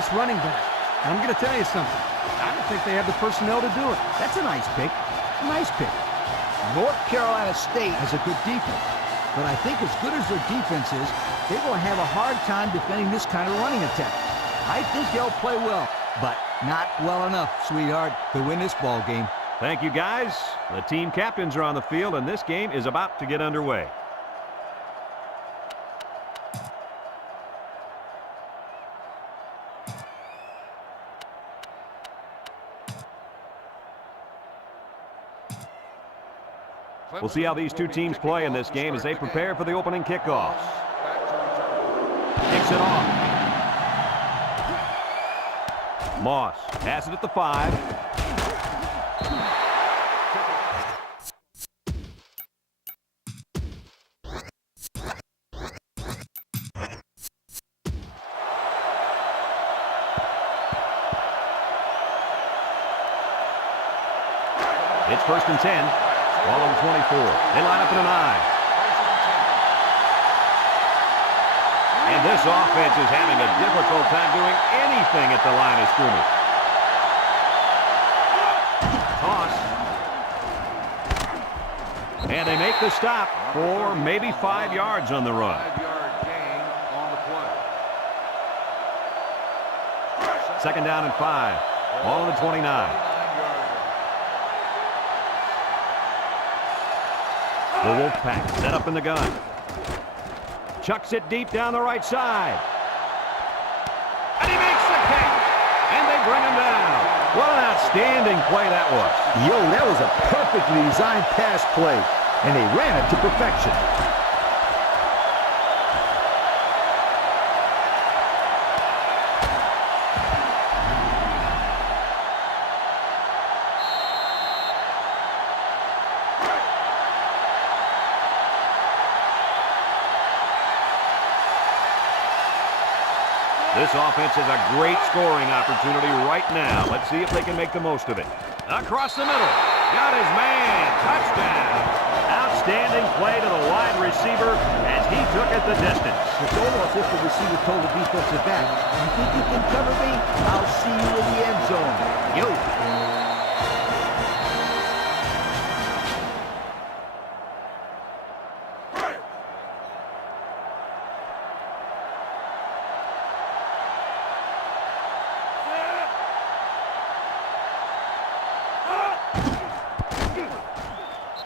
this running back. And I'm going to tell you something. I don't think they have the personnel to do it. That's a nice pick. Nice pick. North Carolina State has a good defense. But I think as good as their defense is, they will have a hard time defending this kind of running attack. I think they'll play well, but not well enough, sweetheart, to win this ball game. Thank you, guys. The team captains are on the field, and this game is about to get underway. We'll see how these two teams play in this game as they prepare for the opening kickoff. Kicks it off. Moss has it at the 5. It's 1st and 10. Ball on 24. They line up in an I. And this offense is having a difficult time doing anything at the line of scrimmage. Toss. And they make the stop for maybe 5 yards on the run. 5-yard gain on the play. 2nd down and 5. Ball on the 29. The Wolfpack set up in the gun. Chucks it deep down the right side. And he makes the catch. And they bring him down. What an outstanding play that was. Yo, that was a perfectly designed pass play, and they ran it to perfection. This offense has a great scoring opportunity right now. Let's see if they can make the most of it. Across the middle. Got his man. Touchdown. Outstanding play to the wide receiver as he took it the distance. It's almost as if the receiver told the defensive back, "You think you can cover me? I'll see you in the end zone." Yo.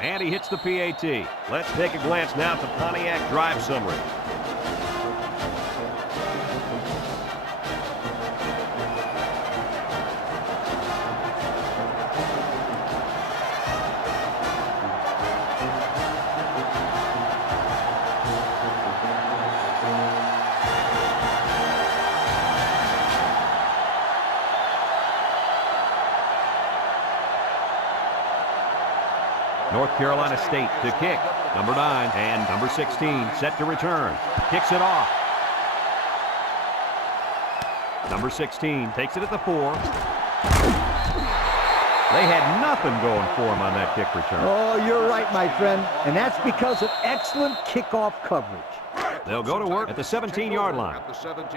And he hits the PAT. Let's take a glance now at the Pontiac drive summary. North Carolina State to kick. Number 9 and number 16 set to return. Kicks it off. Number 16 takes it at the 4. They had nothing going for him on that kick return. Oh, you're right, my friend. And that's because of excellent kickoff coverage. They'll go to work at the 17-yard line.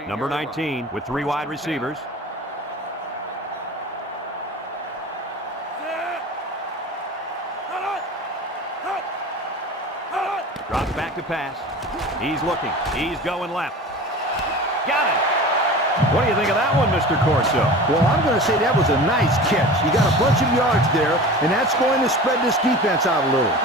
Number 19 with 3 wide receivers. Drops back to pass. He's looking. He's going left. Got it. What do you think of that one, Mr. Corso? Well, I'm going to say that was a nice catch. You got a bunch of yards there, and that's going to spread this defense out a little.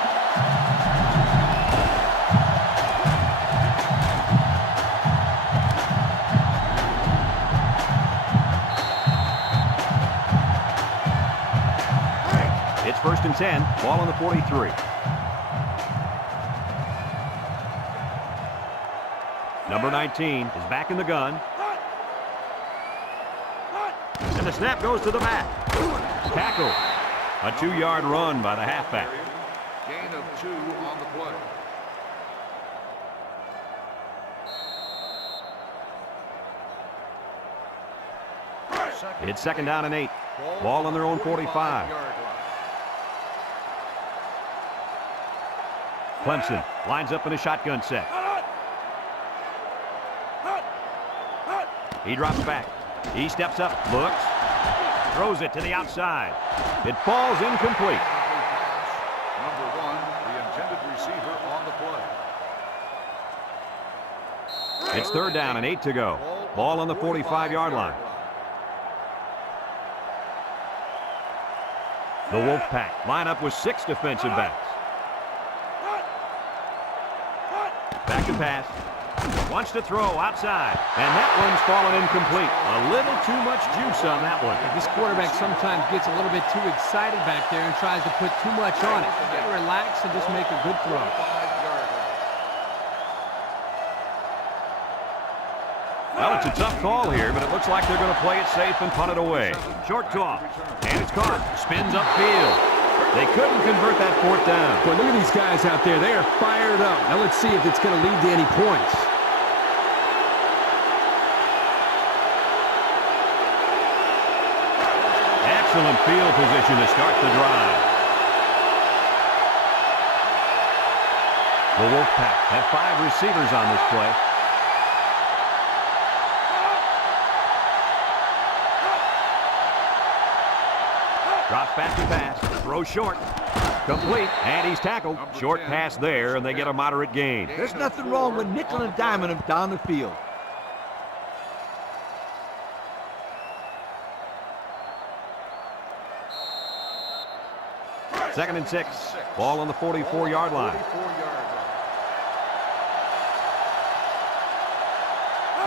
It's 1st and 10. Ball on the 43. Number 19 is back in the gun. And the snap goes to the back. Tackle. A 2-yard run by the halfback. Gain of 2 on the play. It's 2nd down and 8. Ball on their own 45. Clemson lines up in a shotgun set. He drops back. He steps up, looks, throws it to the outside. It falls incomplete. Number 1, the intended receiver on the play. It's 3rd down and 8 to go. Ball on the 45-yard line. The Wolfpack line up with 6 defensive backs. Back to pass. Wants to throw outside. And that one's fallen incomplete. A little too much juice on that one. This quarterback sometimes gets a little bit too excited back there and tries to put too much on it. You got to relax and just make a good throw. Well, it's a tough call here, but it looks like they're going to play it safe and punt it away. Short toss. And it's caught. Spins upfield. They couldn't convert that 4th down. Boy, look at these guys out there. They are fired up. Now let's see if it's going to lead to any points. Excellent field position to start the drive. The Wolfpack have 5 receivers on this play. Drops back to pass. Throw short. Complete. And he's tackled. Short pass there, and they get a moderate gain. There's nothing wrong with nickel and diming him down the field. Second and 6. Ball on the 44-yard line.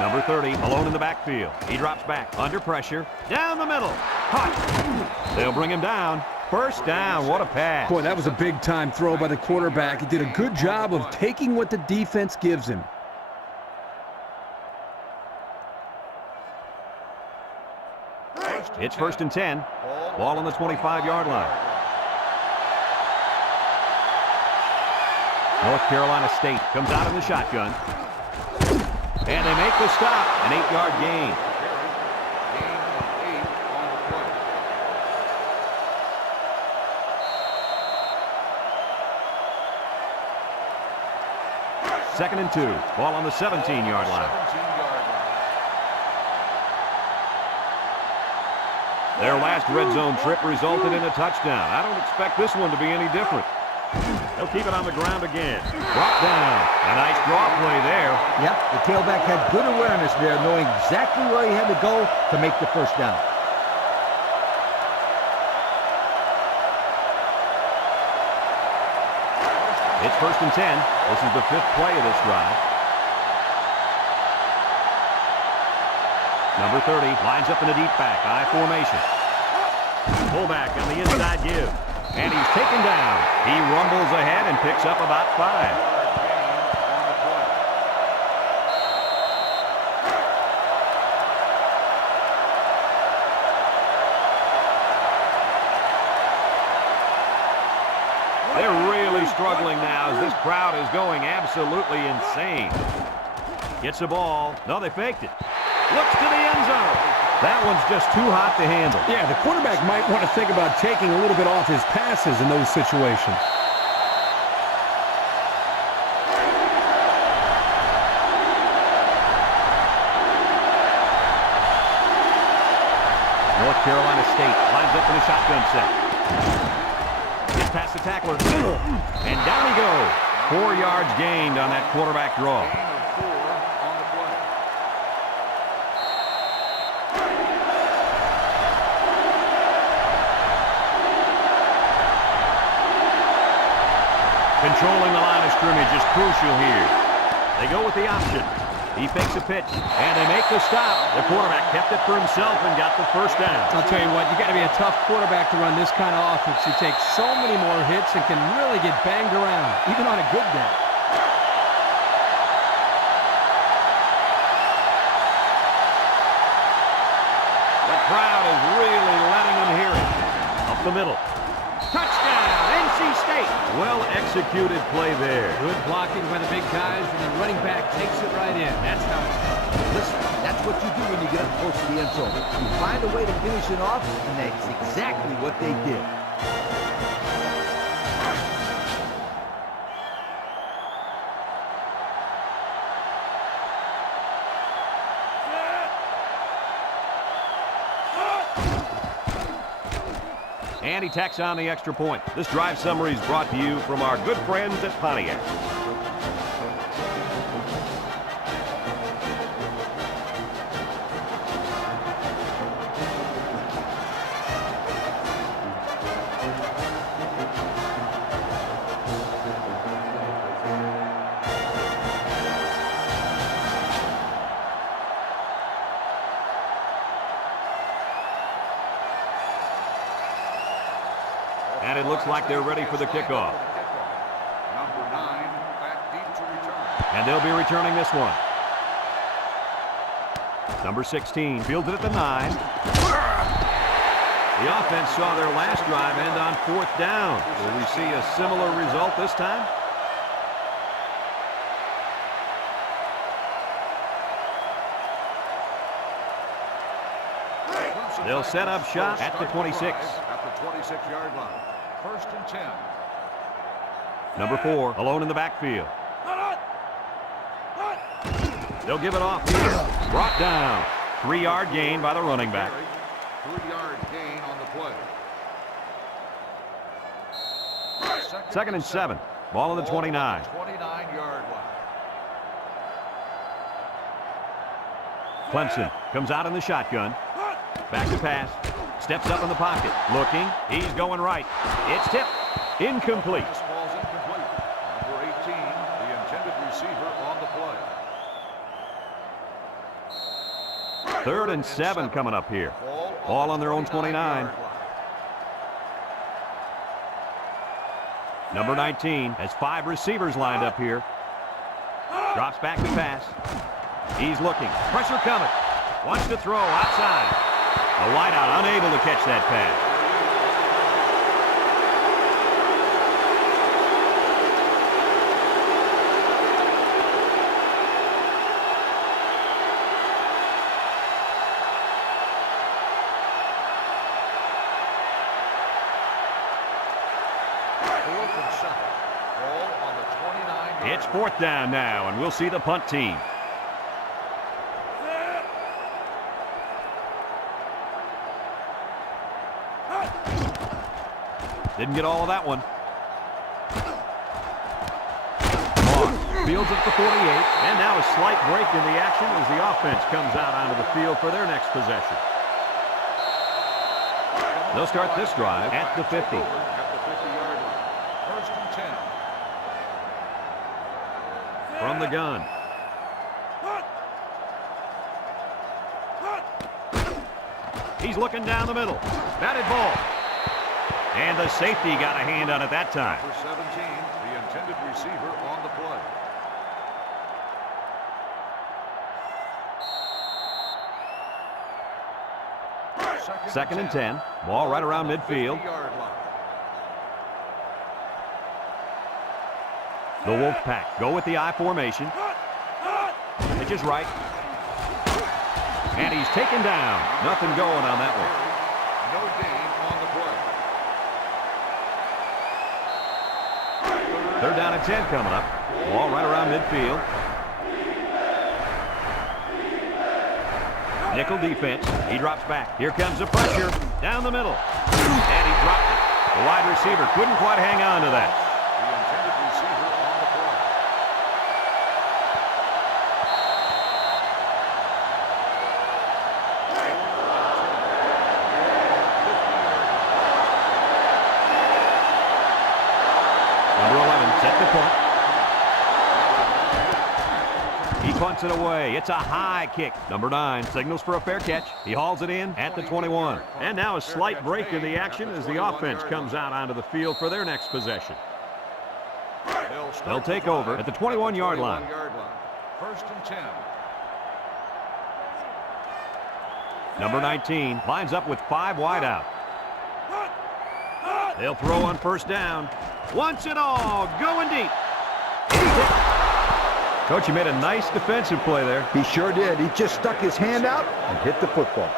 Number 30, alone in the backfield. He drops back, under pressure, down the middle. Hot. They'll bring him down. First down. What a pass. Boy, that was a big-time throw by the quarterback. He did a good job of taking what the defense gives him. It's 1st and 10. Ball on the 25-yard line. North Carolina State comes out in the shotgun. And they make the stop. An 8-yard gain. Gain of 8 on the play. Second and 2. Ball on the 17-yard line. 17-yard line. Their last red zone trip resulted in a touchdown. I don't expect this one to be any different. They'll keep it on the ground again. Brought down. A nice draw play there. Yep, the tailback had good awareness there, knowing exactly where he had to go to make the first down. It's 1st and 10. This is the 5th play of this drive. Number 30 lines up in a deep back, I formation. Fullback on the inside give. And he's taken down. He rumbles ahead and picks up about 5. They're really struggling now as this crowd is going absolutely insane. Gets the ball. No, they faked it. Looks to the end zone. That one's just too hot to handle. Yeah, the quarterback might want to think about taking a little bit off his passes in those situations. North Carolina State lines up in a shotgun set. Gets past the tackler. And down he goes. 4 yards gained on that quarterback draw. Gain of 4 on the play. Controlling the line of scrimmage is crucial here. They go with the option. He fakes a pitch, and they make the stop. The quarterback kept it for himself and got the first down. I'll tell you what, you got to be a tough quarterback to run this kind of offense. He takes so many more hits and can really get banged around, even on a good day. The crowd is really letting him hear it. Up the middle. Touchdown, NC State. Well-executed play there. Good blocking by the big guys, and the running back takes it right in. That's how it's done. Listen, that's what you do when you get up close to the end zone. You find a way to finish it off, and that's exactly what they did. And he tacks on the extra point. This drive summary is brought to you from our good friends at Pontiac. And it looks like they're ready for the kickoff. Number 9 back deep to return. And they'll be returning this one. Number 16 fields it at the 9. The offense saw their last drive end on 4th down. Will we see a similar result this time? They'll set up shop at the 26. At the 26-yard line. 1st and 10. Number 4 alone in the backfield. They'll give it off here. Brought down. 3-yard gain by the running back. 3-yard gain on the play. 2nd and 7. Ball on the 29. 29-yard line. Clemson comes out in the shotgun. Back to pass. Steps up in the pocket. Looking. He's going right. It's tipped. Incomplete. This ball's incomplete. Number 18, the intended receiver on the play. 3rd and 7 coming up here. Ball on their own 29. Number 19 has 5 receivers lined up here. Drops back to pass. He's looking. Pressure coming. Wants to throw outside. The wideout unable to catch that pass. It's 4th down now, and we'll see the punt team. Didn't get all of that one. Moss fields at the 48, and now a slight break in the action as the offense comes out onto the field for their next possession. They'll start this drive at the 50. At the 50-yard line. 1st and 10. From the gun. He's looking down the middle. Batted ball. And the safety got a hand on it that time. Number 17, the intended receiver on the play. 2nd and 10. Ball right around midfield. 50-yard line. The Wolfpack go with the I formation. Pitch is right. And he's taken down. Nothing going on that one. No gain on the play. 3rd down and 10 coming up. Ball right around midfield. Nickel defense. He drops back. Here comes the pressure. Down the middle. And he dropped it. The wide receiver couldn't quite hang on to that. The intended receiver on the play. Number 11 set the punt. He punts it away. It's a high kick. Number 9 signals for a fair catch. He hauls it in at the 21. And now a slight break in the action as the offense comes out onto the field for their next possession. They'll take over at the 21-yard line. 1st and 10. Number 19 lines up with 5 wide out. They'll throw on 1st down. Wants it all. Going deep. Coach, you made a nice defensive play there. He sure did. He just stuck his hand out and hit the football.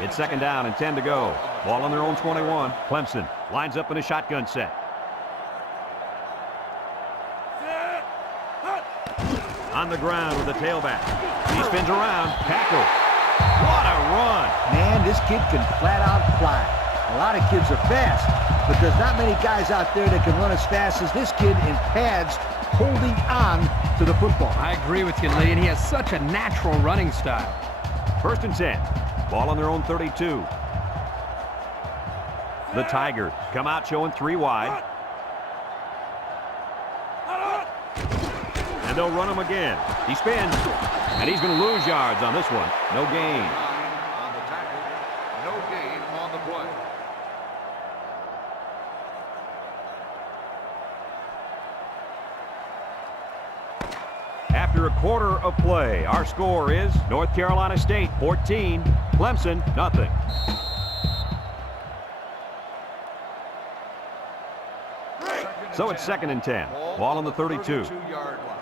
It's 2nd down and 10 to go. Ball on their own 21. Clemson lines up in a shotgun set. On the ground with the tailback. He spins around. Tackle. What a run. Man, this kid can flat out fly. A lot of kids are fast, but there's not many guys out there that can run as fast as this kid in pads holding on to the football. I agree with you, Lee, and he has such a natural running style. 1st and 10. Ball on their own 32. The Tigers come out showing 3 wide. And they'll run him again. He spins, and he's going to lose yards on this one. No gain. On the tackle. No gain on the play. After a quarter of play, our score is North Carolina State 14, Clemson nothing. So it's 2nd and 10. Ball on the 32. 32-yard line.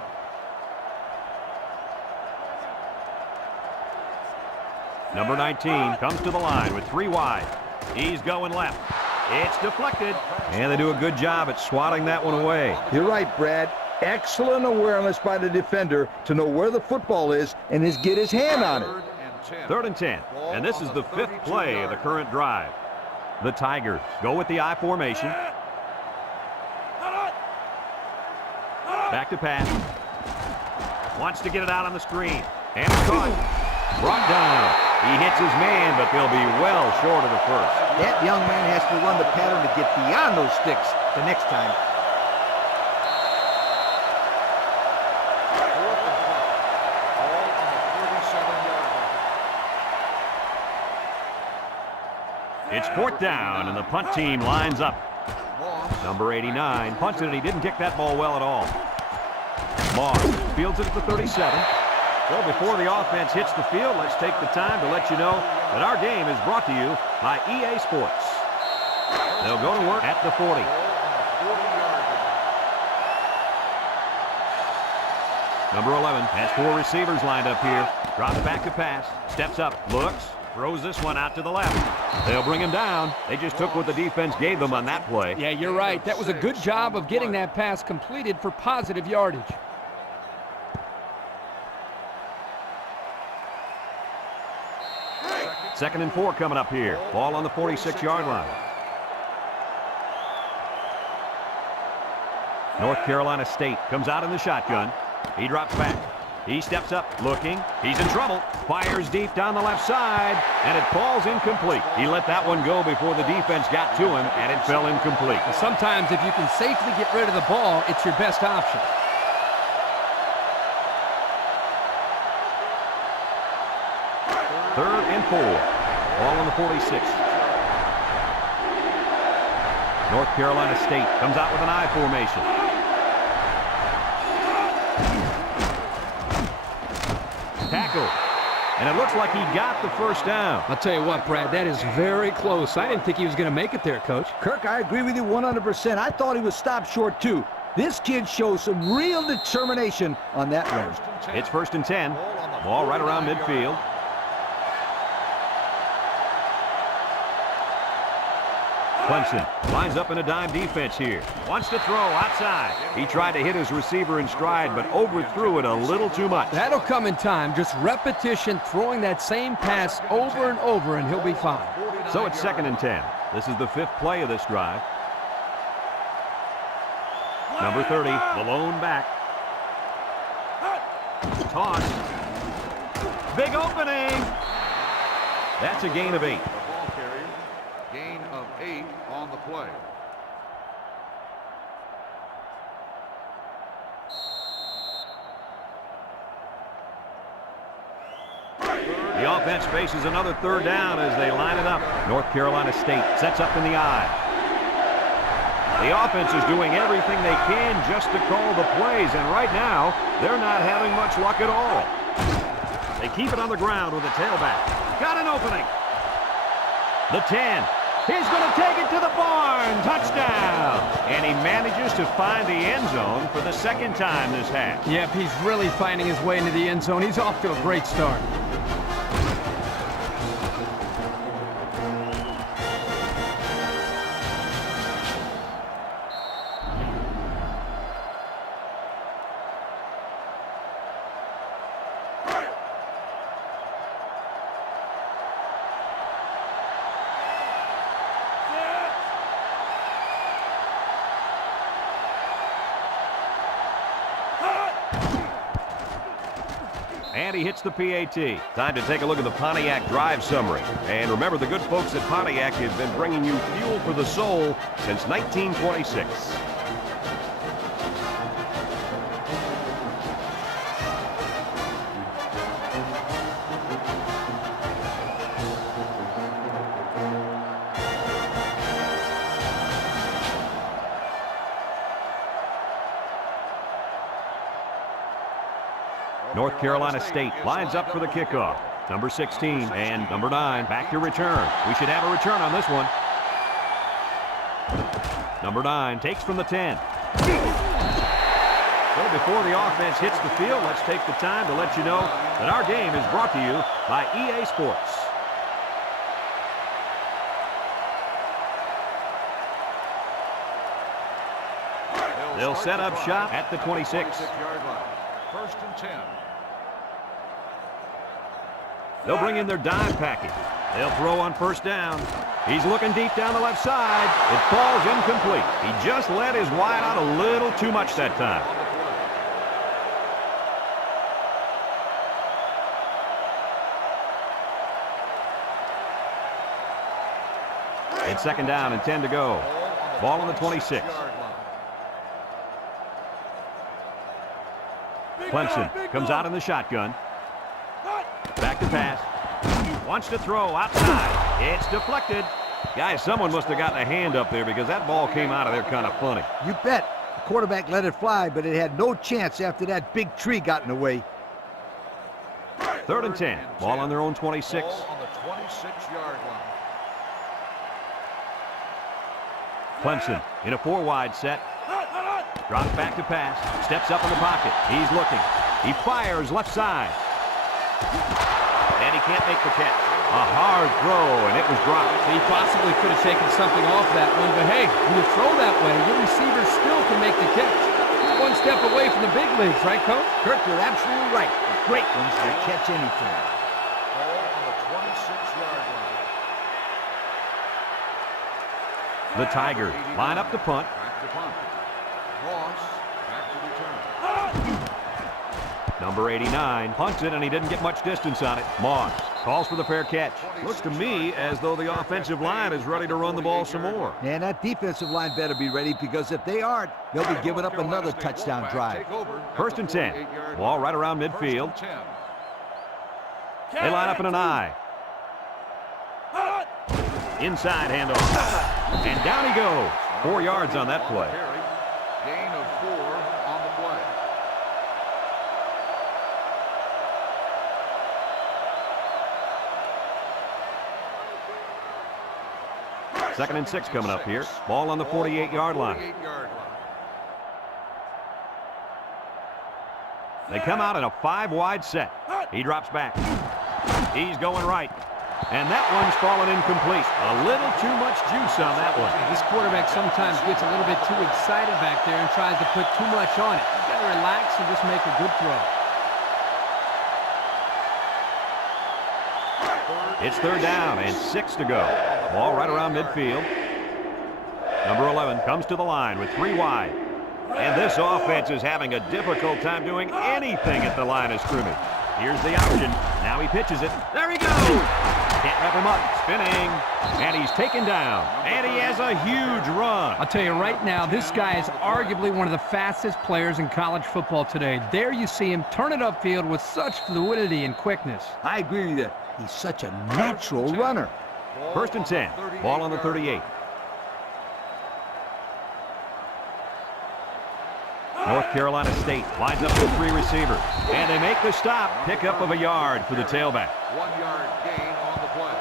Number 19 comes to the line with 3 wide. He's going left. It's deflected. And they do a good job at swatting that one away. You're right, Brad. Excellent awareness by the defender to know where the football is and get his hand on it. 3rd and 10. And this is the 5th play of the current drive. The Tigers go with the I formation. Back to pass. Wants to get it out on the screen. And it's caught. Brought down. He hits his man, but they'll be well short of the first. That young man has to run the pattern to get beyond those sticks the next time. It's 4th down, and the punt team lines up. Number 89 punted it. He didn't kick that ball well at all. Moss fields it at the 37. So before the offense hits the field, let's take the time to let you know that our game is brought to you by EA Sports. They'll go to work at the 40. Number 11 has 4 receivers lined up here. Drops back to pass. Steps up. Looks. Throws this one out to the left. They'll bring him down. They just took what the defense gave them on that play. Yeah, you're right. That was a good job of getting that pass completed for positive yardage. Second and 4 coming up here. Ball on the 46-yard line. North Carolina State comes out in the shotgun. He drops back. He steps up, looking. He's in trouble. Fires deep down the left side, and it falls incomplete. He let that one go before the defense got to him, and it fell incomplete. Sometimes if you can safely get rid of the ball, it's your best option. Third and 4. Ball on the 46. North Carolina State comes out with an I formation. Tackle. And it looks like he got the first down. I'll tell you what, Brad, that is very close. I didn't think he was going to make it there, Coach. Kirk, I agree with you 100%. I thought he was stopped short, too. This kid shows some real determination on that run. It's 1st and 10. Ball right around midfield. Clemson lines up in a dime defense here. Wants to throw outside. He tried to hit his receiver in stride, but overthrew it a little too much. That'll come in time. Just repetition, throwing that same pass over and over, and he'll be fine. So it's 2nd and 10. This is the 5th play of this drive. Number 30, the lone back. Toss. Big opening. That's a gain of 8. Gain of 8 on the play. The offense faces another 3rd down as they line it up. North Carolina State sets up in the I. The offense is doing everything they can just to call the plays, and right now, they're not having much luck at all. They keep it on the ground with a tailback. Got an opening. The 10. He's going to take it to the barn. Touchdown. And he manages to find the end zone for the 2nd time this half. Yep, he's really finding his way into the end zone. He's off to a great start. And he hits the PAT. Time to take a look at the Pontiac drive summary. And remember, the good folks at Pontiac have been bringing you fuel for the soul since 1926. North Carolina State lines up for the kickoff. Number 16 and number 9 back to return. We should have a return on this one. Number 9 takes from the 10. So before the offense hits the field, let's take the time to let you know that our game is brought to you by EA Sports. They'll set up shop at the 26. 26-yard line. First and 10. They'll bring in their dime package. They'll throw on first down. He's looking deep down the left side. It falls incomplete. He just let his wide out a little too much that time. It's second down and 10 to go. Ball on the 26. Clemson comes out in the shotgun. Back to pass. Wants to throw outside. It's deflected. Guys, someone must have gotten a hand up there because that ball came out of there kind of funny. You bet. The quarterback let it fly, but it had no chance after that big tree got in the way. Third and 10. Ball on their own 26. Ball on the 26-yard line. Clemson in a 4-wide set. Drops back to pass. Steps up in the pocket. He's looking. He fires left side. And he can't make the catch. A hard throw, and it was dropped. He possibly could have taken something off that one, but hey, when you throw that way, your receiver still can make the catch. You're one step away from the big leagues, right, Coach? Kirk, you're absolutely right. The great ones will catch anything. Ball on the 26-yard line. The Tigers line up to punt. Back to punt. Ross back to return. Number 89 punts it, and he didn't get much distance on it. Moss calls for the fair catch. Looks to me as though the offensive line is ready to run the ball some more. And that defensive line better be ready, because if they aren't, they'll be giving up another touchdown drive. First and 10. Ball right around midfield. They line up in an I. Inside handoff. And down he goes. 4 yards on that play. Gain of 4 on the play. Second and 6 coming up here. Ball on the 48-yard line. They come out in a 5-wide set. He drops back. He's going right. And that one's fallen incomplete. A little too much juice on that one. This quarterback sometimes gets a little bit too excited back there and tries to put too much on it. You got to relax and just make a good throw. It's third down and 6 to go. Ball right around midfield. Number 11 comes to the line with 3 wide. And this offense is having a difficult time doing anything at the line of scrimmage. Here's the option. Now he pitches it. There he goes. Can't wrap him up. Spinning. And he's taken down. And he has a huge run. I'll tell you right now, this guy is arguably one of the fastest players in college football today. There you see him turn it upfield with such fluidity and quickness. I agree with you. He's such a natural runner. First and 10. Ball on the 38. North Carolina State lines up with 3 receivers. And they make the stop. Pickup of a yard for the tailback. 1-yard gain on the play.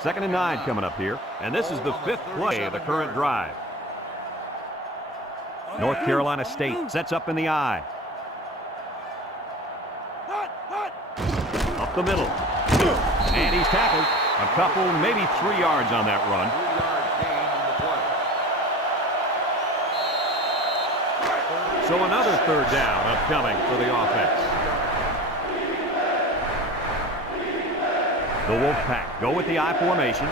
Second and 9 coming up here. And this is the 5th play of the current drive. North Carolina State sets up in the I. Up the middle. And he's tackled. A couple, maybe 3 yards on that run. 3-yard gain on the play. So another third down upcoming for the offense. The Wolfpack go with the I formation.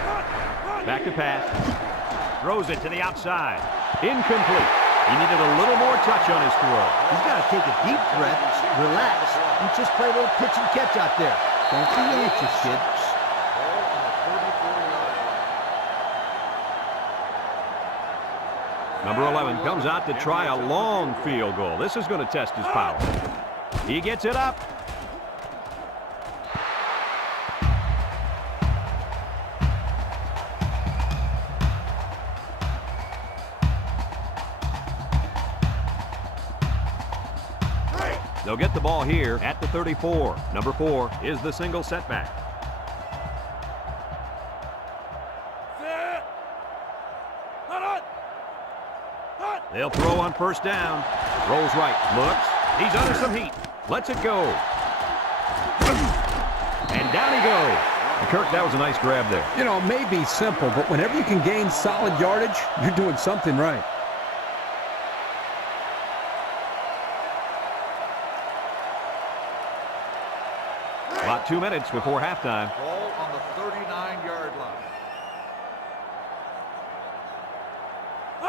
Back to pass. Throws it to the outside. Incomplete. He needed a little more touch on his throw. He's got to take a deep breath, relax, and just play a little pitch and catch out there. Don't be anxious, kid. Ball on the 34-yard line. Number 11 comes out to try a long field goal. This is going to test his power. He gets it up. They'll get the ball here at the 34. Number 4 is the single setback. They'll throw on first down. Rolls right. Looks. He's under some heat. Lets it go. And down he goes. Kirk, that was a nice grab there. You know, it may be simple, but whenever you can gain solid yardage, you're doing something right. About 2 minutes before halftime. Ball on the 39-yard line.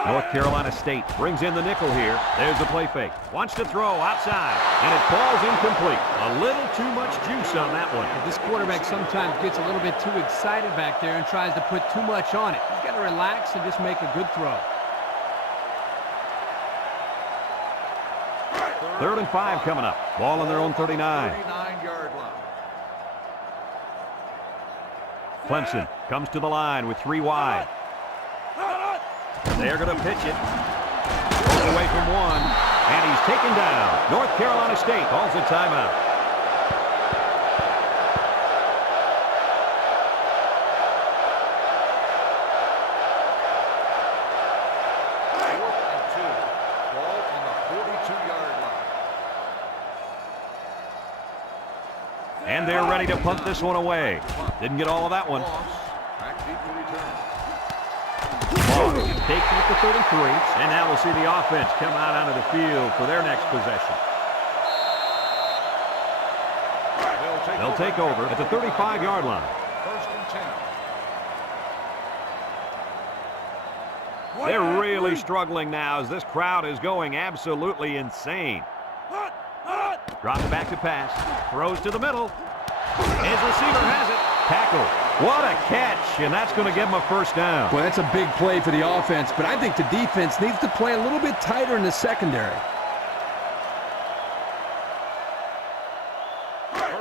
North Carolina State brings in the nickel here. There's the play fake. Wants to throw outside, and it falls incomplete. A little too much juice on that one. This quarterback sometimes gets a little bit too excited back there and tries to put too much on it. He's got to relax and just make a good throw. 3rd and 5 coming up. Ball on their own 39. 39-yard line. Clemson comes to the line with 3 wide. They're going to pitch it. Goes away from 1, and he's taken down. North Carolina State calls a timeout. And they're ready to punt this one away. Didn't get all of that one. Back deep to return. Ball takes it at the 33. And now we'll see the offense come out onto the field for their next possession. They'll take over at the 35-yard line. 1st and 10. They're really struggling now as this crowd is going absolutely insane. Drops back to pass. Throws to the middle. His receiver has it. Tackle. What a catch, and that's going to give him a first down. Well, that's a big play for the offense, but I think the defense needs to play a little bit tighter in the secondary.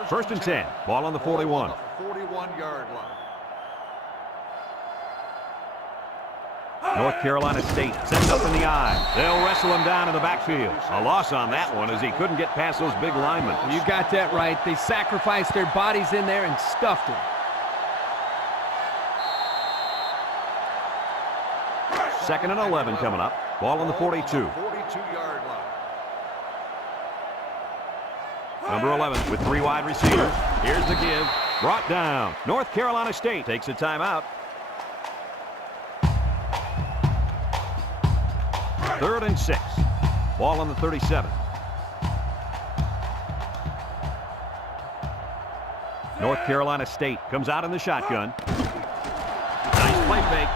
1st and 10. Ball on the 41. 41-yard line. North Carolina State sets up in the eye. They'll wrestle him down in the backfield. A loss on that one as he couldn't get past those big linemen. You got that right. They sacrificed their bodies in there and stuffed him. 2nd and 11 coming up. Ball on the 42. 42-yard line. Number 11 with 3 wide receivers. Here's the give. Brought down. North Carolina State takes a timeout. 3rd and 6. Ball on the 37. North Carolina State comes out in the shotgun. Nice play fake.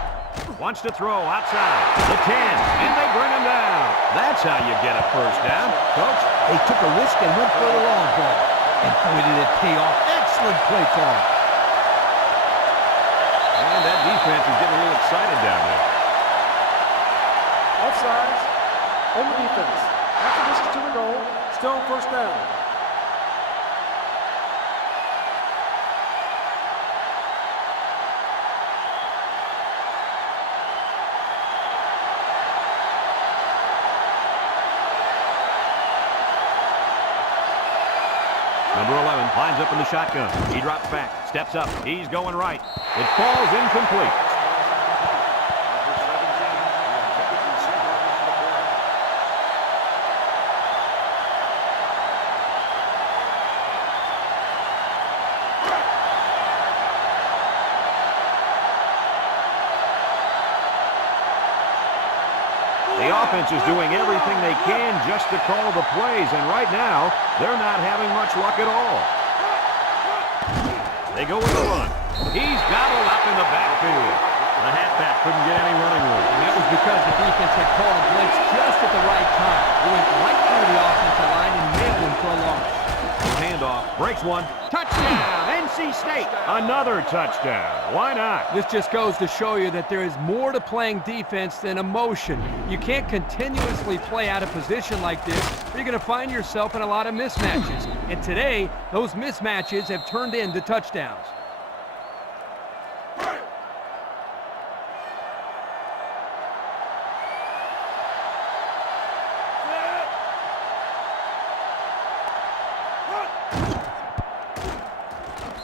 Wants to throw outside. The 10, and they bring him down. That's how you get a first down. Coach, they took a risk and went for the long ball. And boy, did it pay off. Excellent play call. And that defense is getting a little excited down there. Offsides on the defense. After distance to the goal, still first down. Number 11 lines up in the shotgun. He drops back, steps up. He's going right. It falls incomplete. The offense is doing everything they can just to call the plays, and right now, they're not having much luck at all. They go with the run. He's gobbled up in the backfield. The halfback couldn't get any running room. because the defense had called a blitz just at the right time. It went right through the offensive line and nailed him for a loss. Handoff, breaks one. Touchdown, NC State. Another touchdown. Why not? This just goes to show you that there is more to playing defense than emotion. You can't continuously play out of position like this, or you're going to find yourself in a lot of mismatches. And today, those mismatches have turned into touchdowns.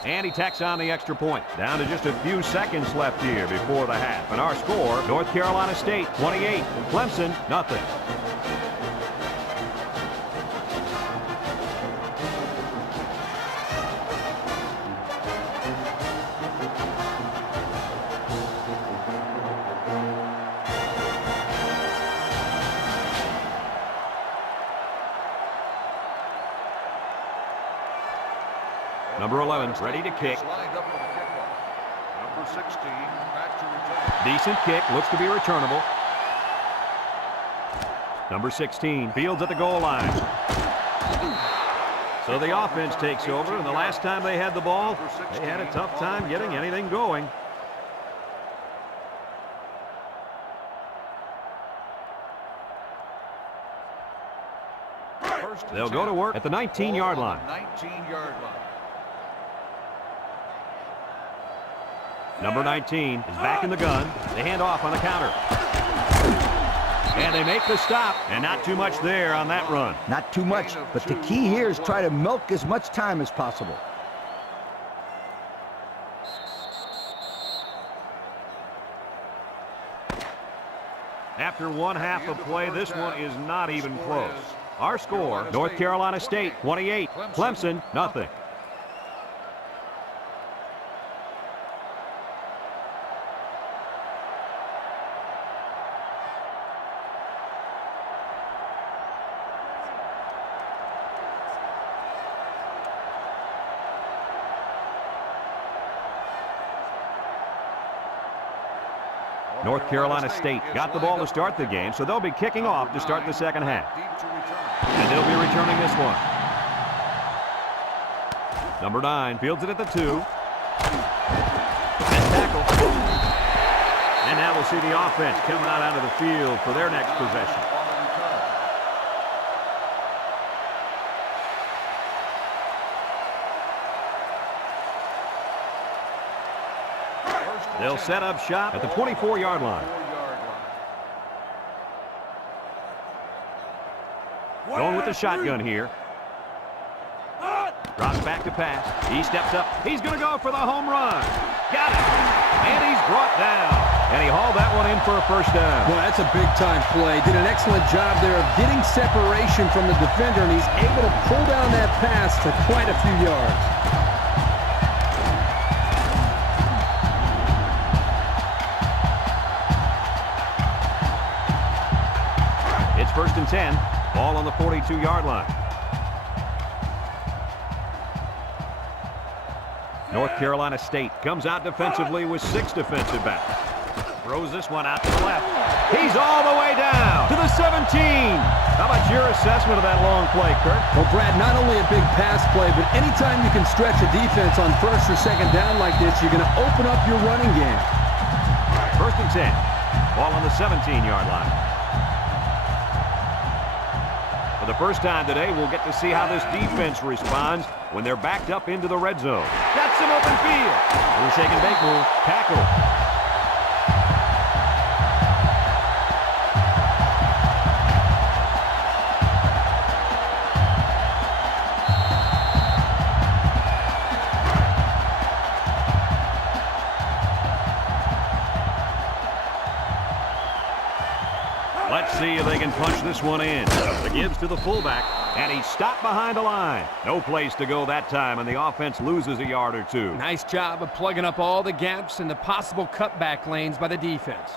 And he tacks on the extra point. Down to just a few seconds left here before the half. And our score, North Carolina State 28, Clemson nothing. Number 11, ready to kick. Lined up for the kickoff. Number 16, back to return. Decent kick, looks to be returnable. Number 16, fields at the goal line. So the offense takes over, and the last time they had the ball, they had a tough time getting anything going. They'll go to work at the 19-yard line. 19-yard line. Number 19 is back in the gun. They hand off on the counter. And they make the stop, and not too much there on that run. Not too much, but the key here is try to milk as much time as possible. After one half of play, this one is not even close. Our score, North Carolina State 28, Clemson nothing. North Carolina State got the ball to start the game, so they'll be kicking off to start the second half. And they'll be returning this one. Number 9 fields it at the 2. And tackle. And now we'll see the offense coming out onto the field for their next possession. They'll set up shop at the 24-yard line. Going with the shotgun here. Drops back to pass. He steps up. He's going to go for the home run. Got it. And he's brought down. And he hauled that one in for a first down. Well, that's a big-time play. Did an excellent job there of getting separation from the defender, and he's able to pull down that pass for quite a few yards. It's 1st and 10. Ball on the 42-yard line. North Carolina State comes out defensively with 6 defensive backs. Throws this one out to the left. He's all the way down to the 17. How about your assessment of that long play, Kurt? Well, Brad, not only a big pass play, but anytime you can stretch a defense on 1st or 2nd down like this, you're going to open up your running game. 1st and 10. Ball on the 17-yard line. For the first time today, we'll get to see how this defense responds when they're backed up into the red zone. Got some open field. We're shaking bake move. Tackle. Let's see if they can punch this one in. The gives to the fullback, and he's stopped behind the line. No place to go that time, and the offense loses a yard or two. Nice job of plugging up all the gaps and the possible cutback lanes by the defense.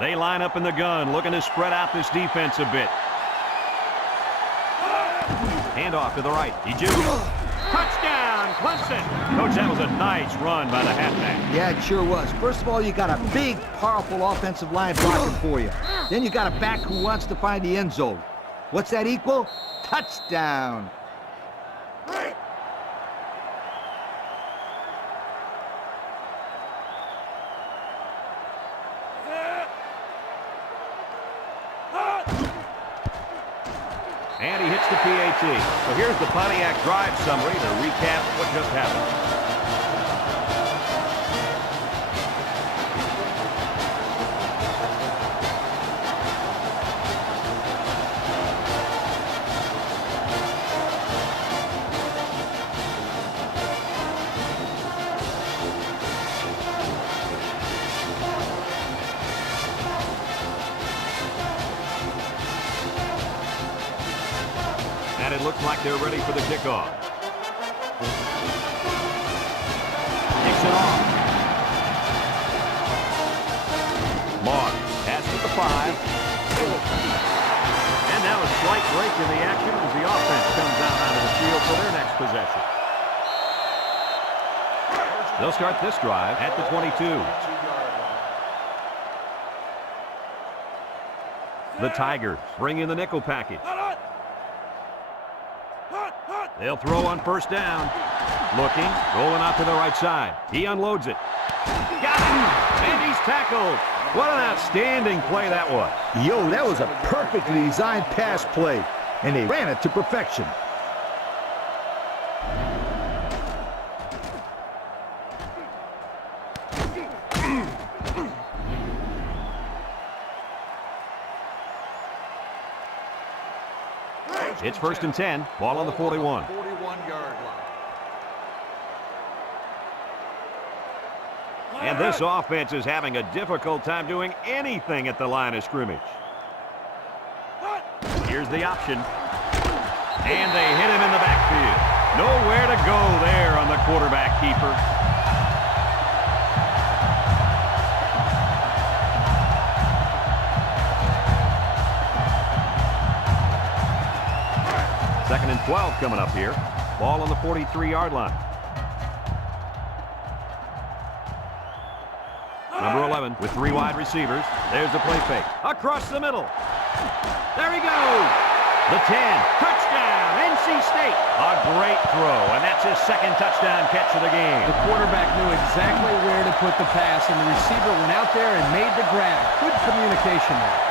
They line up in the gun, looking to spread out this defense a bit. Hand off to the right. He jukes. Touchdown, Clemson. Coach, that was a nice run by the halfback. Yeah, it sure was. First of all, you got a big, powerful offensive line blocking for you. Then you got a back who wants to find the end zone. What's that equal? Touchdown. And he hits the PAT. So here's the Pontiac drive summary to recap what just happened. And it looks like they're ready for the kickoff. Kicks it off. Mark pass at the 5. And now a slight break in the action as the offense comes out onto the field for their next possession. They'll start this drive at the 22. The Tigers bring in the nickel package. They'll throw on first down. Looking, rolling out to the right side. He unloads it. Got him! And he's tackled. What an outstanding play that was. Yo, that was a perfectly designed pass play, and they ran it to perfection. It's 1st and 10. Ball on the 41. 41-yard line. And this offense is having a difficult time doing anything at the line of scrimmage. Here's the option. And they hit him in the backfield. Nowhere to go there on the quarterback keeper. Second and 12 coming up here. Ball on the 43-yard line. Number 11 with 3 wide receivers. There's the play fake. Across the middle. There he goes. The 10. Touchdown, NC State. A great throw, and that's his second touchdown catch of the game. The quarterback knew exactly where to put the pass, and the receiver went out there and made the grab. Good communication there.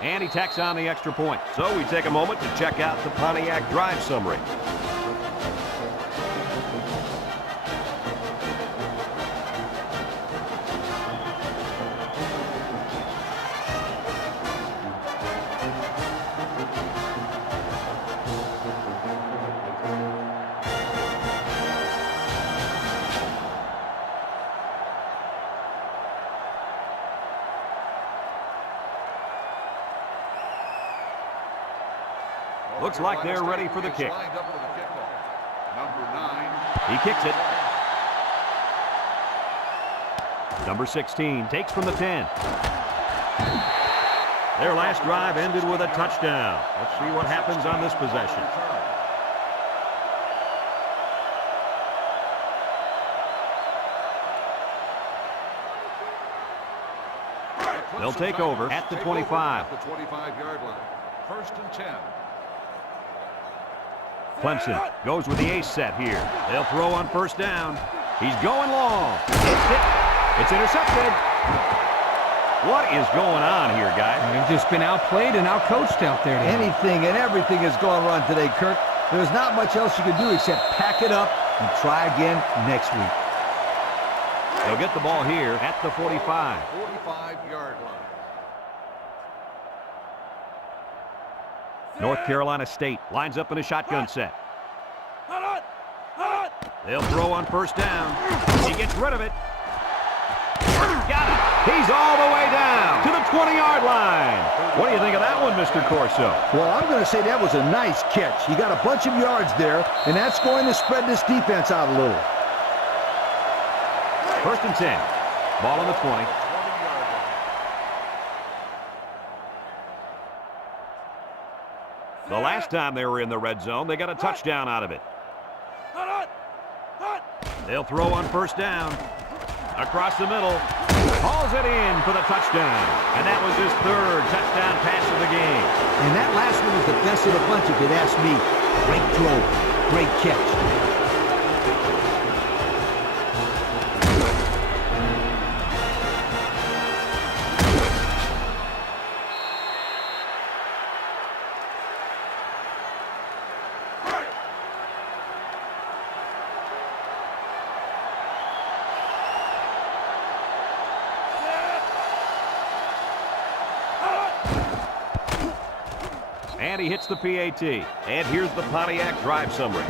And he tacks on the extra point. So we take a moment to check out the Pontiac drive summary. Looks like they're ready for the kick. Lined up for the kickoff. Number 9. He kicks it. Number 16 takes from the 10. Their last drive ended with a touchdown. Let's see what happens on this possession. They'll take over at the 25. At the 25-yard line. 1st and 10. Clemson goes with the ace set here. They'll throw on first down. He's going long. It's hit. It's intercepted. What is going on here, guys? They've just been outplayed and outcoached out there today. Anything and everything has gone wrong today, Kirk. There's not much else you can do except pack it up and try again next week. They'll get the ball here at the 45. 45-yard line. North Carolina State lines up in a shotgun set. They'll throw on first down. He gets rid of it. Got it. He's all the way down to the 20-yard line. What do you think of that one, Mr. Corso? Well, I'm going to say that was a nice catch. He got a bunch of yards there, and that's going to spread this defense out a little. 1st and 10. Ball on the 20. The last time they were in the red zone, they got a touchdown out of it. They'll throw on 1st down. Across the middle. Hauls it in for the touchdown. And that was his 3rd touchdown pass of the game. And that last one was the best of the bunch, if you'd ask me. Great throw. Great catch. And he hits the PAT. And here's the Pontiac drive summary.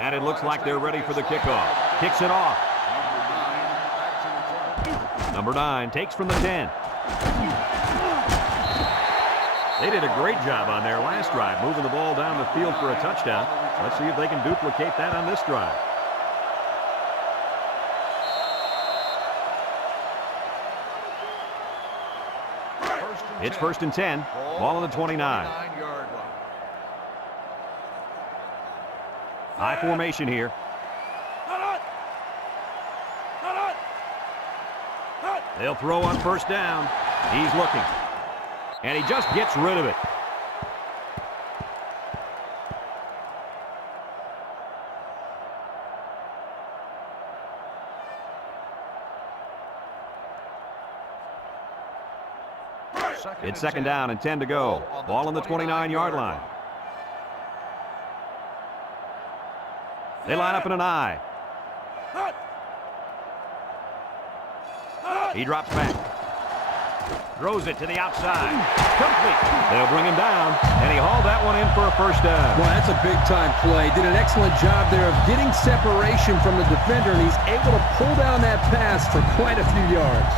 And it looks like they're ready for the kickoff. Kicks it off. Number 9 takes from the 10. They did a great job on their last drive, moving the ball down the field for a touchdown. Let's see if they can duplicate that on this drive. It's 1st and 10. Ball on the 29. High formation here. They'll throw on 1st down. He's looking. And he just gets rid of it. It's 2nd down and 10 to go. Ball on the 29-yard line. They line up in an I. He drops back. Throws it to the outside. Complete. They'll bring him down, and he hauled that one in for a 1st down. Well, that's a big-time play. Did an excellent job there of getting separation from the defender, and he's able to pull down that pass for quite a few yards.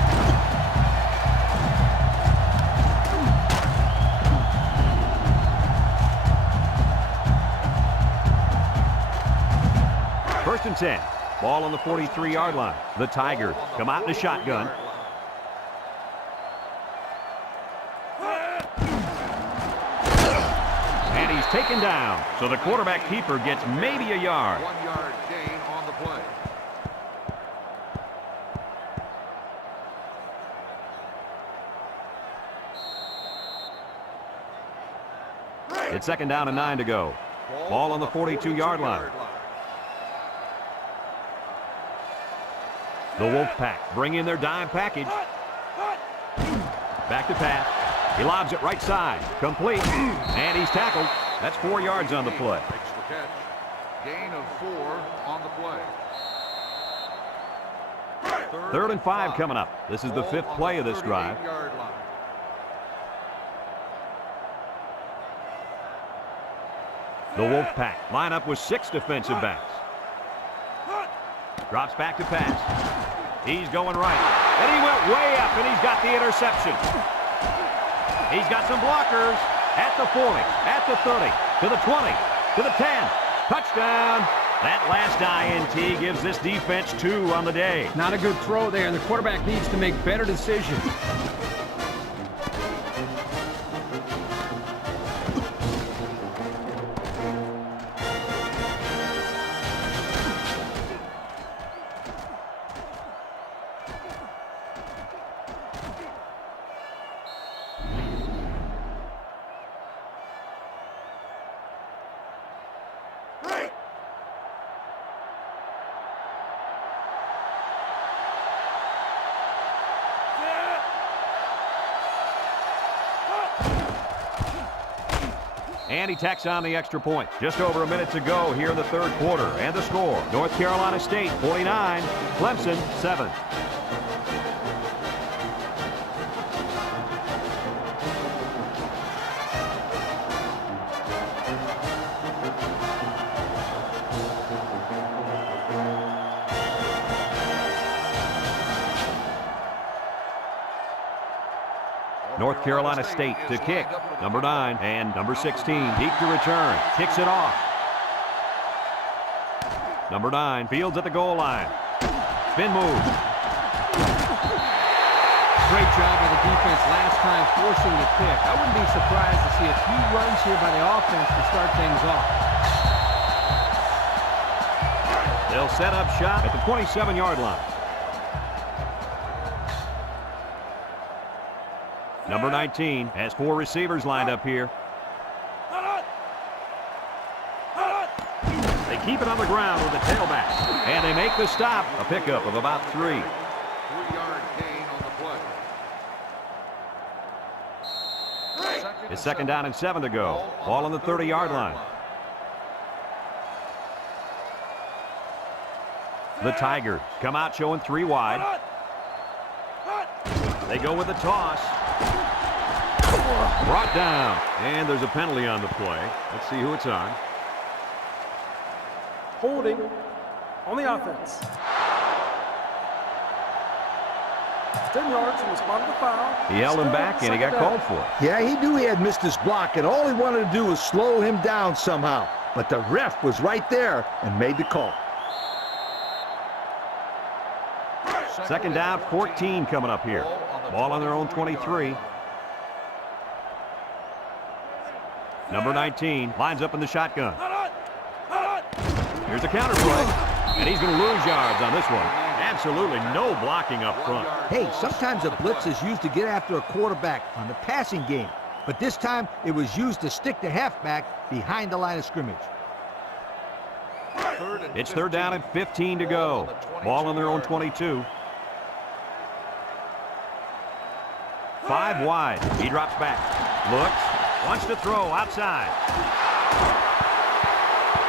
1st and 10. Ball on the 43-yard line. The Tigers come out in a shotgun. And he's taken down. So the quarterback keeper gets maybe a yard. 1-yard gain on the play. It's 2nd down and 9 to go. Ball on the 42-yard line. The Wolfpack bring in their dime package. Back to pass. He lobs it right side. Complete. And he's tackled. That's 4 yards on the play. Makes the catch. Gain of 4 on the play. 3rd and 5 coming up. This is the 5th play of this drive. The Wolfpack line up with 6 defensive backs. Drops back to pass. He's going right. And he went way up, and he's got the interception. He's got some blockers at the 40, at the 30, to the 20, to the 10. Touchdown. That last INT gives this defense 2 on the day. Not a good throw there, and the quarterback needs to make better decisions. And he tacks on the extra point. Just over a minute to go here in the third quarter. And the score, North Carolina State 49, Clemson 7. North Carolina State to kick. Number 9 and number 16. Deep to return. Kicks it off. Number 9 fields at the goal line. Spin move. Great job by the defense last time forcing the kick. I wouldn't be surprised to see a few runs here by the offense to start things off. They'll set up shop at the 27-yard line. Number 19 has 4 receivers lined up here. They keep it on the ground with the tailback. And they make the stop. A pickup of about 3. 3-yard gain on the play. It's second down and 7 to go. Ball on the 30-yard line. The Tigers come out showing 3 wide. They go with the toss. Brought down. And there's a penalty on the play. Let's see who it's on. Holding on the offense. 10 yards from the spot of the foul. He held him back and he got called for it. Yeah, he knew he had missed his block, and all he wanted to do was slow him down somehow. But the ref was right there and made the call. Second down, 14 coming up here. Ball on their own 23. Number 19 lines up in the shotgun. Here's a counter play. And he's going to lose yards on this one. Absolutely no blocking up front. Hey, sometimes a blitz is used to get after a quarterback on the passing game. But this time, it was used to stick the halfback behind the line of scrimmage. It's third down and 15 to go. Ball on their own 22. 5 wide. He drops back. Looks. Wants to throw outside.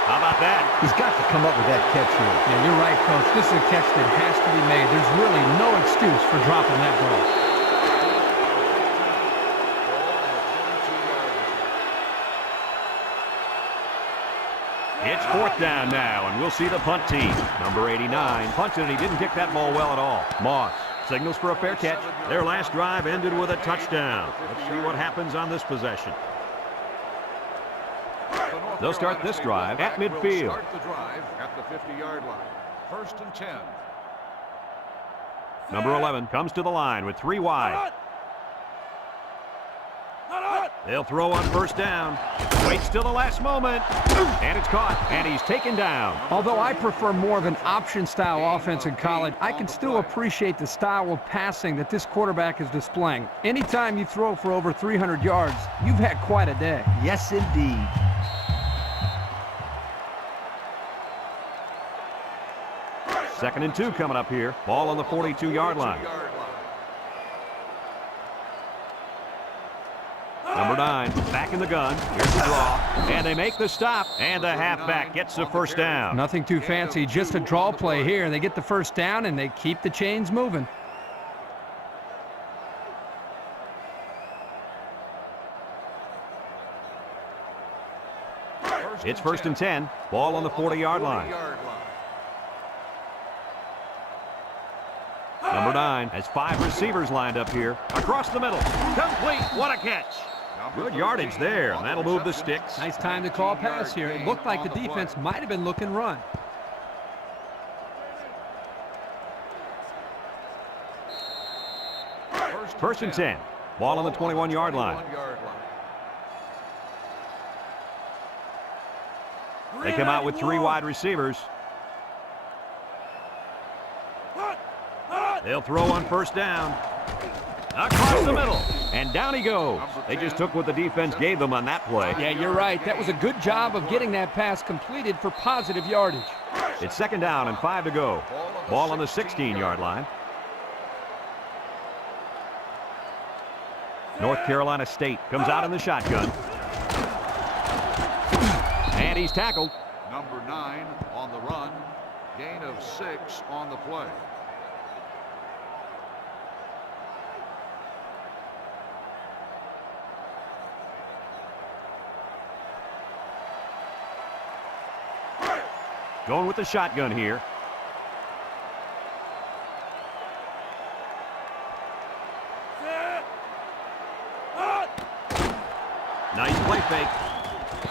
How about that? He's got to come up with that catch here. Yeah, you're right, Coach. This is a catch that has to be made. There's really no excuse for dropping that ball. It's fourth down now, and we'll see the punt team. Number 89 punted, and he didn't kick that ball well at all. Moss signals for a fair catch. Their last drive ended with a touchdown. Let's see what happens on this possession. They'll start this drive at midfield. Start the drive at the 50-yard line. First and 10. Number 11 comes to the line with 3 wide. They'll throw on first down. Waits till the last moment. And it's caught. And he's taken down. Although I prefer more of an option-style offense in college, I can still appreciate the style of passing that this quarterback is displaying. Anytime you throw for over 300 yards, you've had quite a day. Yes, indeed. Second and 2 coming up here. Ball on the 42-yard line. Number 9 back in the gun. Here's the draw. And they make the stop. And the halfback gets the first down. Nothing too fancy, just a draw play here. They get the first down, and they keep the chains moving. It's first and 10. Ball on the 40-yard line. Number 9 has 5 receivers lined up here. Across the middle. Complete. What a catch. Good yardage there, and that'll move the sticks. Nice time to call pass here. It looked like the defense might have been looking run. First and 10. Ball on the 21-yard line. They come out with 3 wide receivers. They'll throw on first down. Across the middle. And down he goes. They just took what the defense gave them on that play. Yeah, you're right. That was a good job of getting that pass completed for positive yardage. It's second down and 5 to go. Ball on the 16-yard line. North Carolina State comes out in the shotgun. he's tackled. Number 9 on the run. Gain of 6 on the play. Going with the shotgun here. Nice play fake.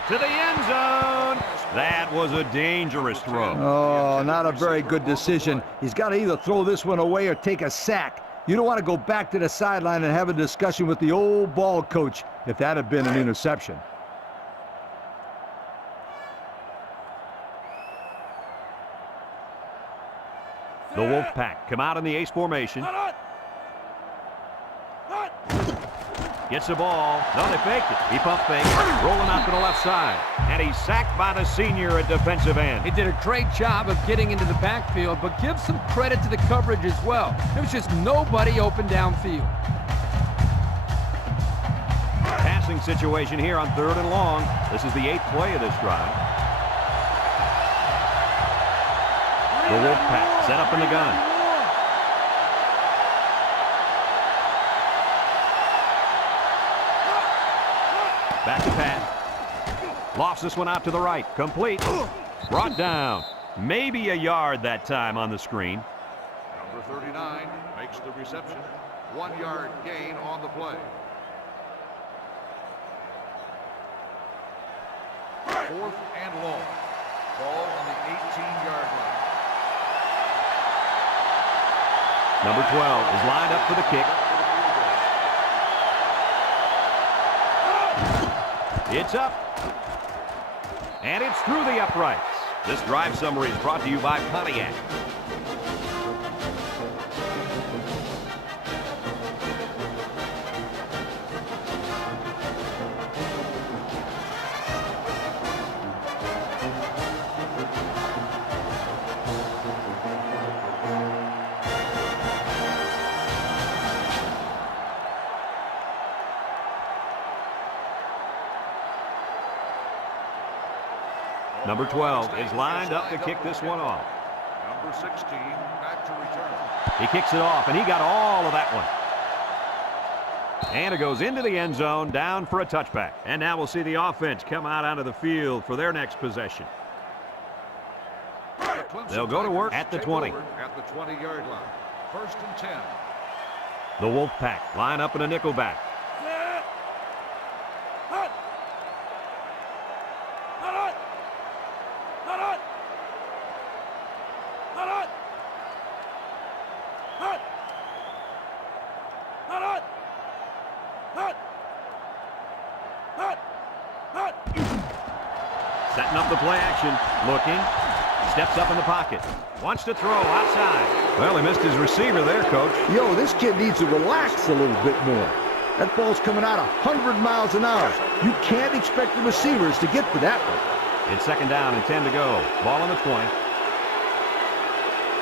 To the end zone. That was a dangerous throw. Oh, not a very good decision. He's got to either throw this one away or take a sack. You don't want to go back to the sideline and have a discussion with the old ball coach if that had been an interception. The Wolfpack come out in the ace formation. Gets the ball. No, they faked it. He pump fake. Rolling out to the left side. And he's sacked by the senior at defensive end. He did a great job of getting into the backfield, but give some credit to the coverage as well. There was just nobody open downfield. Passing situation here on 3rd and long. This is the 8th play of this drive. The Wolfpack set up in the gun. Back to pass. Lofts this one out to the right. Complete. Brought down. Maybe a yard that time on the screen. Number 39 makes the reception. 1-yard gain on the play. 4th and long. Ball on the 18-yard line. Number 12 is lined up for the kick. It's up. And it's through the uprights. This drive summary is brought to you by Pontiac. Number 12 is lined up to kick this one off. Number 16 back to return. He kicks it off, and he got all of that one. And it goes into the end zone, down for a touchback. And now we'll see the offense come out onto the field for their next possession. They'll go to work at the 20. At the 20-yard line. 1st and 10. The Wolfpack line up in a nickel back. Setting up the play action. Looking. Steps up in the pocket. Wants to throw outside. Well, he missed his receiver there, Coach. Yo, this kid needs to relax a little bit more. That ball's coming out 100 miles an hour. You can't expect the receivers to get to that one. It's 2nd down and 10 to go. Ball on the 20.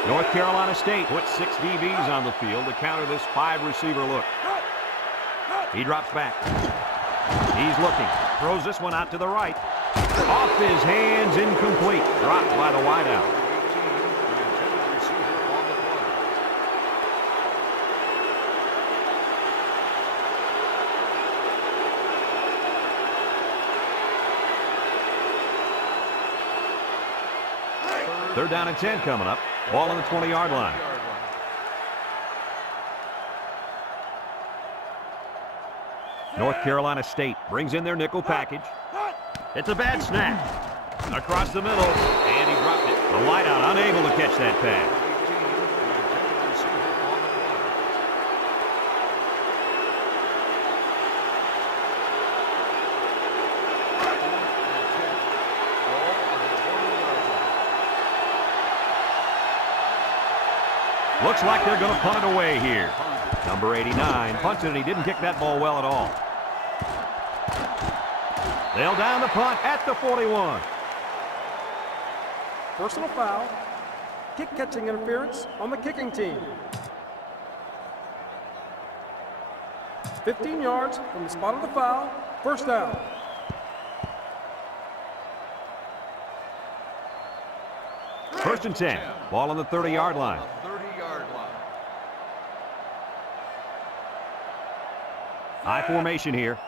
North Carolina State puts 6 DBs on the field to counter this 5-receiver look. He drops back. He's looking. Throws this one out to the right. Off his hands, incomplete. Dropped by the wideout. Third down and 10 coming up. Ball on the 20-yard line. North Carolina State brings in their nickel package. It's a bad snap. Across the middle, and he dropped it. The wideout unable to catch that pass. Looks like they're going to punt it away here. Number 89 punted, and he didn't kick that ball well at all. They'll down the punt at the 41. Personal foul. Kick catching interference on the kicking team. 15 yards from the spot of the foul. 1st down. First and 10. Ball on the 30-yard line. 30-yard line. High formation here.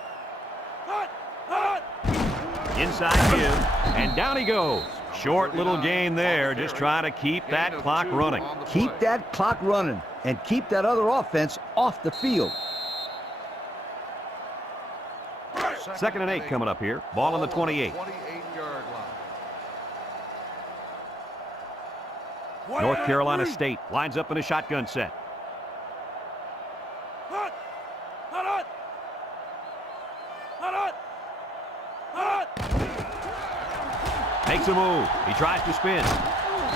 Inside give, and down he goes. Short little gain there, just trying to keep that clock running. Keep that clock running and keep that other offense off the field. Second and 8 coming up here. Ball on the 28. 28-yard line. North Carolina State lines up in a shotgun set. Makes a move. He tries to spin.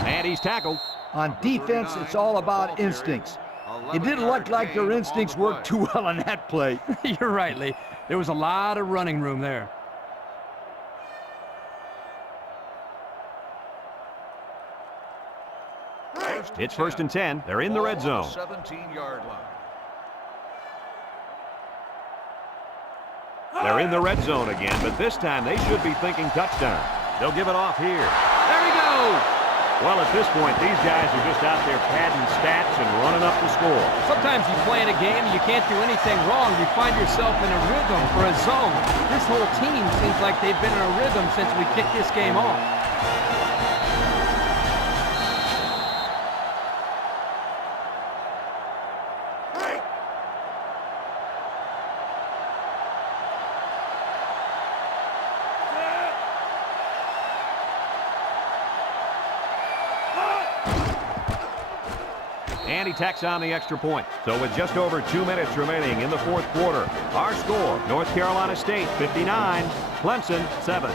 And he's tackled. On defense, it's all about instincts. It didn't look like their instincts worked too well on that play. You're right, Lee. There was a lot of running room there. It's first and 10. They're in the red zone. 17-yard line. They're in the red zone again, but this time they should be thinking touchdown. They'll give it off here. There he goes! Well, at this point, these guys are just out there padding stats and running up the score. Sometimes you play in a game and you can't do anything wrong. You find yourself in a rhythm or a zone. This whole team seems like they've been in a rhythm since we kicked this game off. And he tacks on the extra point. So with just over 2 minutes remaining in the fourth quarter, our score, North Carolina State 59, Clemson 7.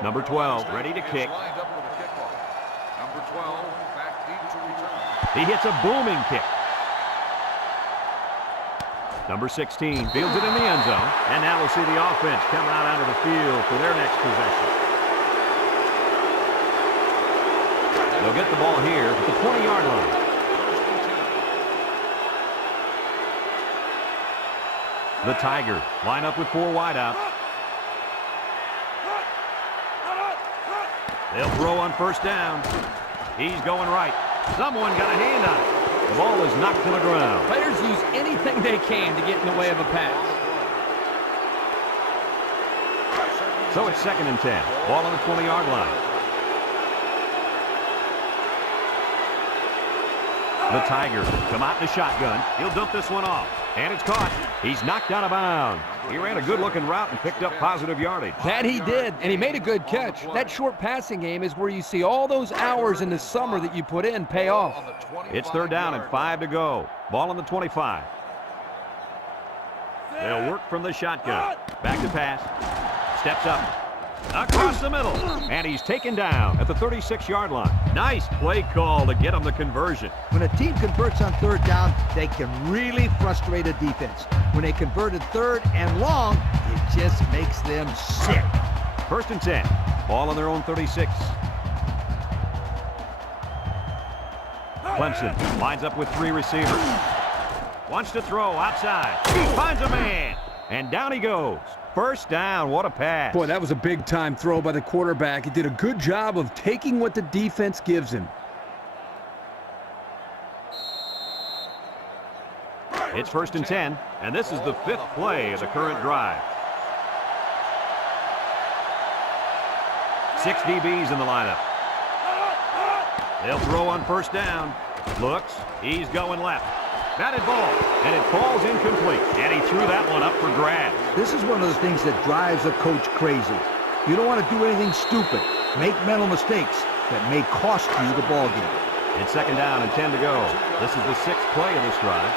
Number 12, ready to kick. Lined up with a kickoff. Number 12, back deep to return. He hits a booming kick. Number 16 fields it in the end zone. And now we'll see the offense come out onto the field for their next possession. They'll get the ball here at the 20-yard line. The Tigers line up with 4 wideouts. They'll throw on first down. He's going right. Someone got a hand on it. The ball is knocked to the ground. Players use anything they can to get in the way of a pass. So it's second and 10. Ball on the 20-yard line. The Tigers come out in the shotgun. He'll dump this one off. And it's caught. He's knocked out of bounds. He ran a good-looking route and picked up positive yardage. That he did, and he made a good catch. That short passing game is where you see all those hours in the summer that you put in pay off. It's third down and 5 to go. Ball on the 25. They'll work from the shotgun. Back to pass. Steps up. Across the middle. And he's taken down at the 36-yard line. Nice play call to get him the conversion. When a team converts on third down, they can really frustrate a defense. When they converted third and long, it just makes them sick. First and 10. Ball on their own 36. Clemson lines up with 3 receivers. Wants to throw outside. Finds a man. And down he goes. First down. What a pass. Boy, that was a big-time throw by the quarterback. He did a good job of taking what the defense gives him. It's first and 10, and this is the 5th play of the current drive. 6 DBs in the lineup. They'll throw on first down. Looks. He's going left. Batted ball, and it falls incomplete. And he threw that one up for grabs. This is one of the things that drives a coach crazy. You don't want to do anything stupid. Make mental mistakes that may cost you the ball game. It's second down and 10 to go. This is the 6th play of this drive.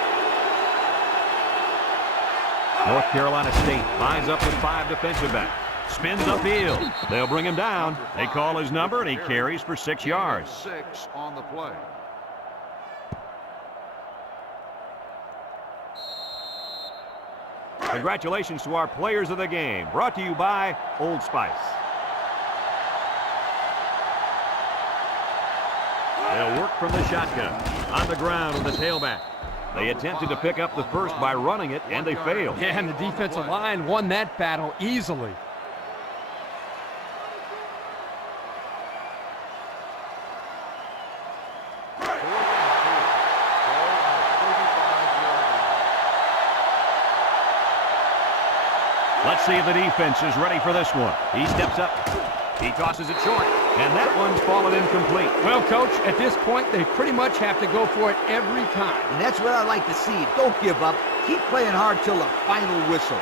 North Carolina State lines up with 5 defensive backs. Spins upfield. They'll bring him down. They call his number, and he carries for 6 yards. 6 on the play. Congratulations to our players of the game. Brought to you by Old Spice. They'll work from the shotgun. On the ground with the tailback. They attempted to pick up the first by running it, and they failed. Yeah, and the defensive line won that battle easily. Let's see if the defense is ready for this one. He steps up. He tosses it short, and that one's fallen incomplete. Well, Coach, at this point, they pretty much have to go for it every time. And that's what I like to see. Don't give up. Keep playing hard till the final whistle.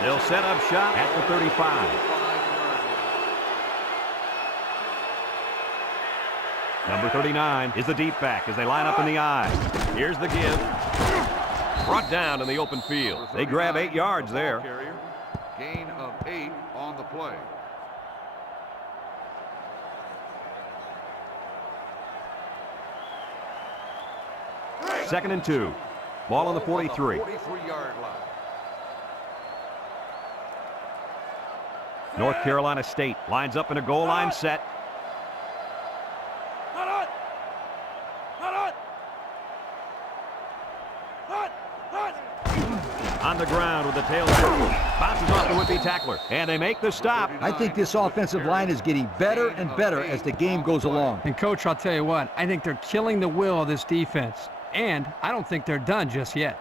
They'll set up shop at the 35. Number 39 is the deep back as they line up in the I. Here's the give. Brought down in the open field. They grab 8 yards there. Gain of 8 on the play. Second and 2. Ball on the 43. 43-yard line. North Carolina State lines up in a goal line set. On the ground with the tailback. Bounces off the would-be tackler. And they make the stop. I think this offensive line is getting better and better as the game goes along. And, Coach, I'll tell you what, I think they're killing the will of this defense. And I don't think they're done just yet.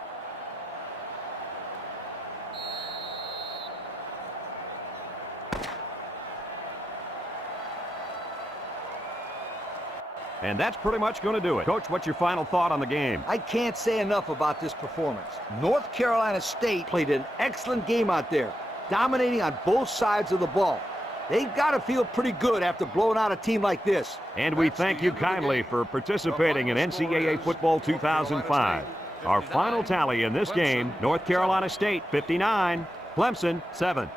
And that's pretty much going to do it. Coach, what's your final thought on the game? I can't say enough about this performance. North Carolina State played an excellent game out there, dominating on both sides of the ball. They've got to feel pretty good after blowing out a team like this. And we thank you kindly for participating in NCAA Football 2005. Our final tally in this game, North Carolina State 59, Clemson 7.